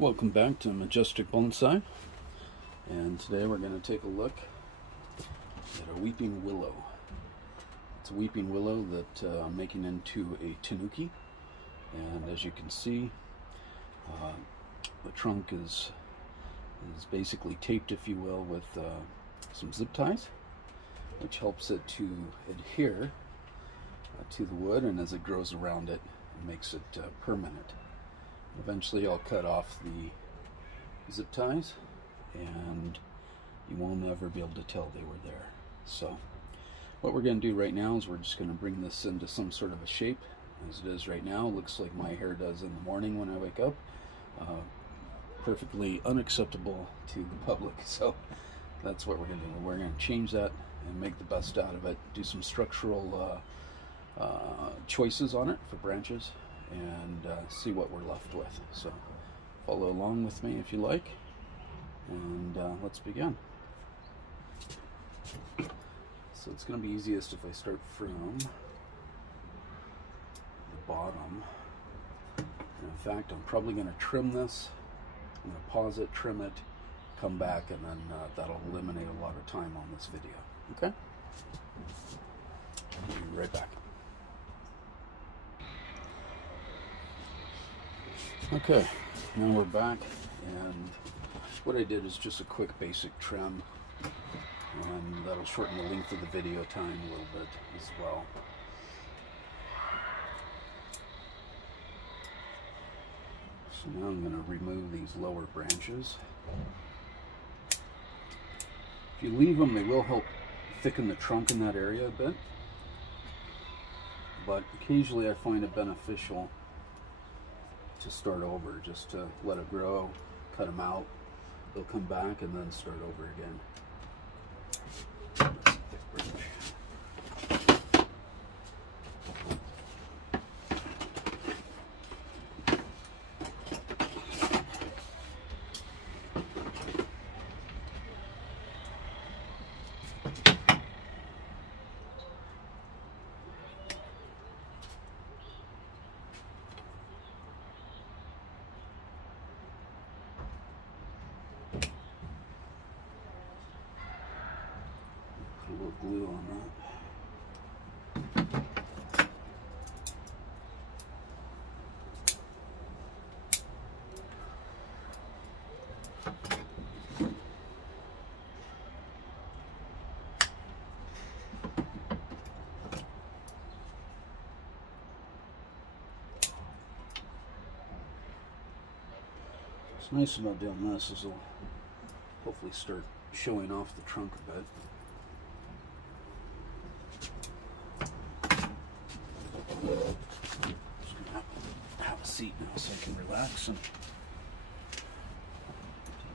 Welcome back to Majestic Bonsai, and today we're going to take a look at a weeping willow. It's a weeping willow that I'm making into a tanuki, and as you can see, the trunk is basically taped, if you will, with some zip ties, which helps it to adhere to the wood, and as it grows around it, it makes it permanent. Eventually I'll cut off the zip ties and you won't ever be able to tell they were there. So what we're going to do right now is we're just going to bring this into some sort of a shape. As it is right now, it looks like my hair does in the morning when I wake up. Perfectly unacceptable to the public, so that's what we're going to do. We're going to change that and make the best out of it, do some structural choices on it for branches, and see what we're left with. So follow along with me if you like, and let's begin. So it's going to be easiest if I start from the bottom. And in fact, I'm probably going to trim this. I'm going to pause it, trim it, come back, and then that'll eliminate a lot of time on this video. Okay? I'll be right back. Okay, now we're back, and what I did is just a quick basic trim, and that'll shorten the length of the video time a little bit as well. So now I'm going to remove these lower branches. If you leave them, they will help thicken the trunk in that area a bit, but occasionally I find it beneficial to start over, just to let it grow, cut them out, they'll come back, and then start over again. That's a thick branch. A little glue on that. What's nice about doing this is it'll hopefully start showing off the trunk a bit. Just gonna have a seat now so I can relax and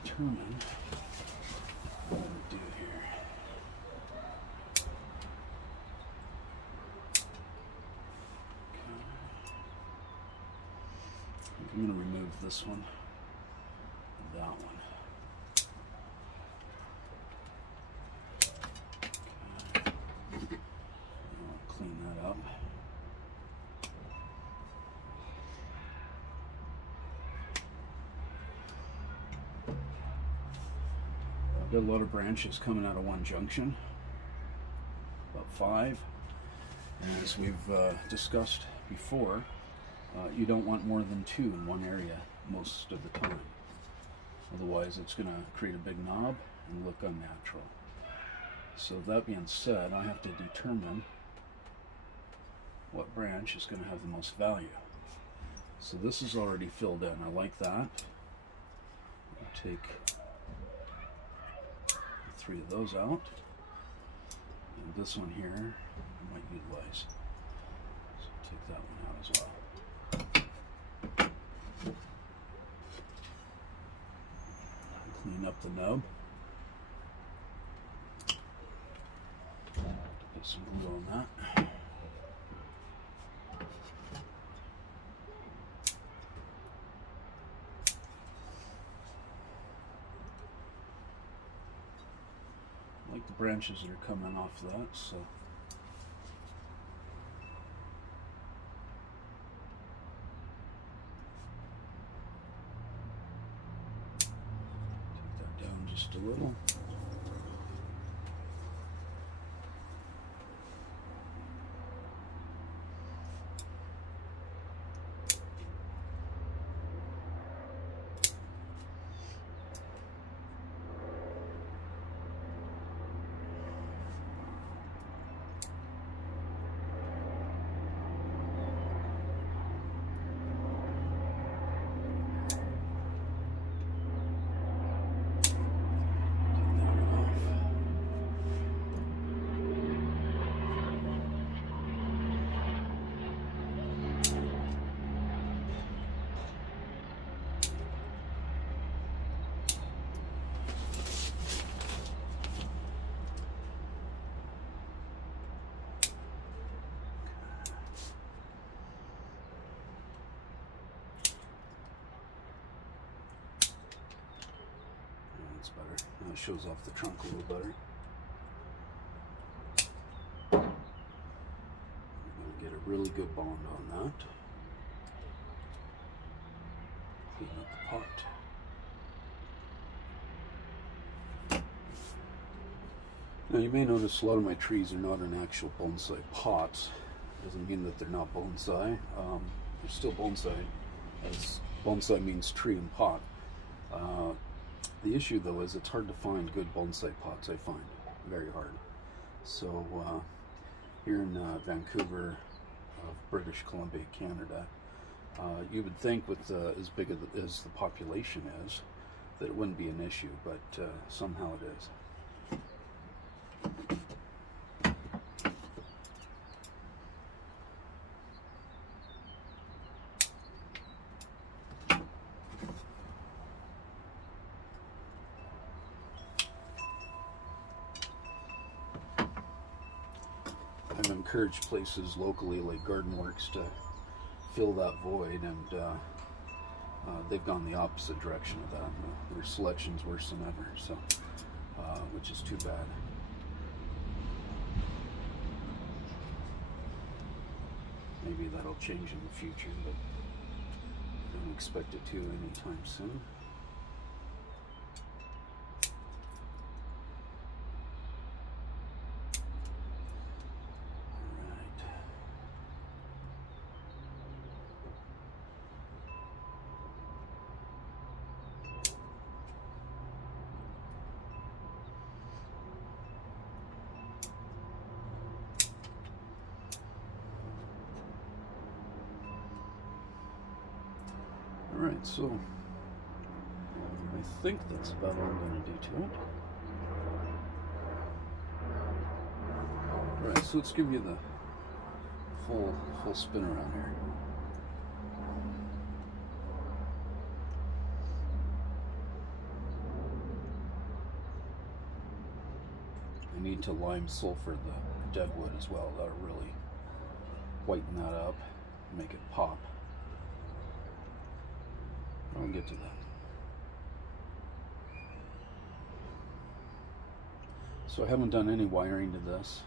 determine what I'm gonna do here. Okay. I'm gonna remove this one and that one. Clean that up. I've got a lot of branches coming out of one junction, about 5. And as we've discussed before, you don't want more than 2 in one area most of the time. Otherwise it's going to create a big knob and look unnatural. So that being said, I have to determine what branch is going to have the most value. So this is already filled in. I like that. I'll take 3 of those out. And this one here I might utilize. So I'll take that one out as well. Clean up the nub. Put some glue on that. I like the branches that are coming off that, so just a little. Better. Now it shows off the trunk a little better. We're going to get a really good bond on that. Heating up the pot. Now you may notice a lot of my trees are not in actual bonsai pots. Doesn't mean that they're not bonsai. They're still bonsai, as bonsai means tree and pot. The issue, though, is it's hard to find good bonsai pots. I find very hard. So here in Vancouver, British Columbia, Canada, you would think with as big as the population is, that it wouldn't be an issue, but somehow it is. I've encouraged places locally like Garden Works to fill that void, and they've gone the opposite direction of that. Their selection's worse than ever, so which is too bad. Maybe that'll change in the future, but I don't expect it to anytime soon. Alright, so I think that's about all I'm going to do to it. Alright, so let's give you the full spin around here. I need to lime sulfur the dead wood as well. That'll really whiten that up, make it pop. I'll get to that. So I haven't done any wiring to this,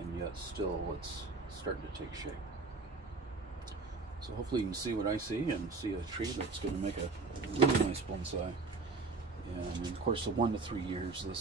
and yet still it's starting to take shape. So hopefully you can see what I see and see a tree that's going to make a really nice bonsai. And in the course of 1 to 3 years, this